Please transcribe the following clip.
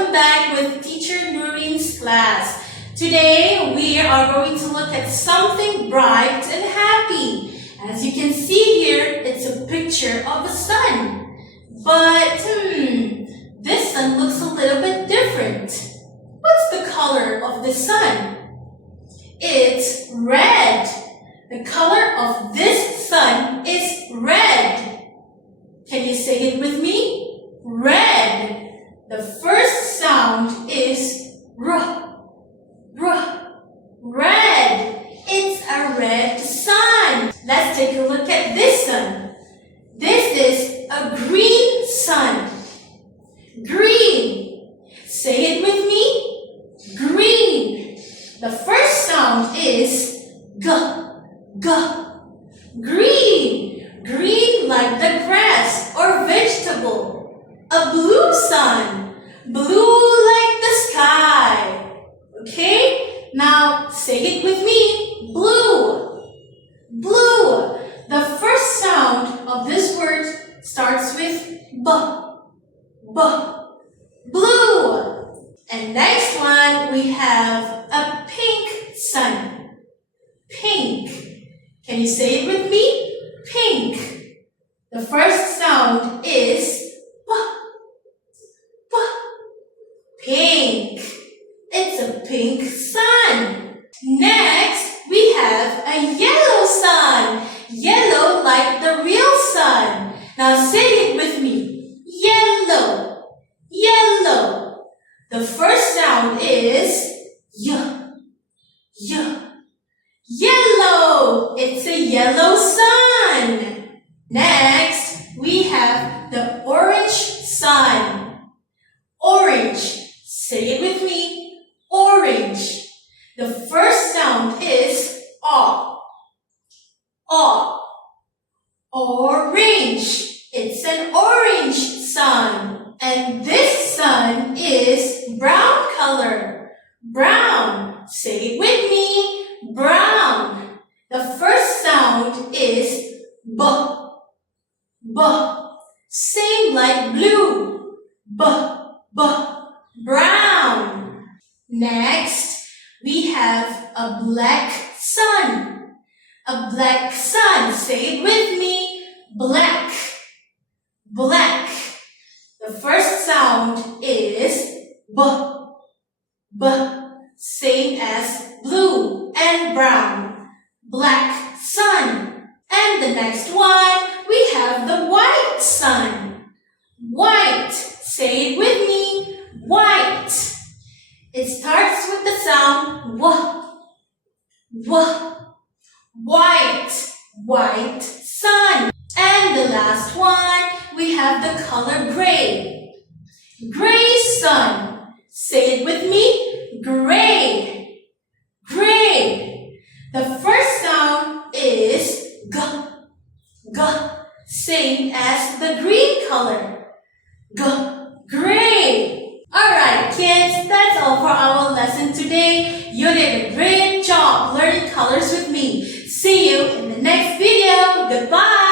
welcome back with Teacher Nurinn's class. Today we are going to look at something bright and happy. As you can see here, it's a picture of a sun. But this sun looks a little bit different. What's the color of the sun? It's red. The color of this sun is red. Can you say it with me? Red. The first sound is R. Red. It's a red sun. Let's take a look at this sun. This is a green sun. Green. Say it with me. Green. The first sound is G. Green. Green like the grass or vegetable. A blue sun. Blue like the sky. Okay? Now say it with me. Blue. Blue. The first sound of this word starts with B. Blue. And next one we have a pink sun. Pink. Can you say it with me? Pink. The first sound is Pink. It's a pink sun. Next, we have a yellow sun. Yellow like the real sun. Now say it with me. Yellow. Yellow. The first sound is Y. Yellow. It's a yellow sun. Next, we have the orange sun. Orange. Say it with me. Orange. The first sound is O. Orange. It's an orange sun. And this sun is brown color. Brown. Say it with me. Brown. The first sound is B. Same like blue. Brown. Next, we have a black sun. A black sun. Say it with me. Black. The first sound is B. Same as blue and brown. Black sun. And the next one, we have the white sun. White. Say it with me. White. It starts with the sound W. White sun. And the last one, we have the color gray. Gray sun. Say it with me. Gray. The first sound is G. Same as the green color. Gray. Alright kids, that's all for our lesson today. You did a great job learning colors with me. See you in the next video. Goodbye.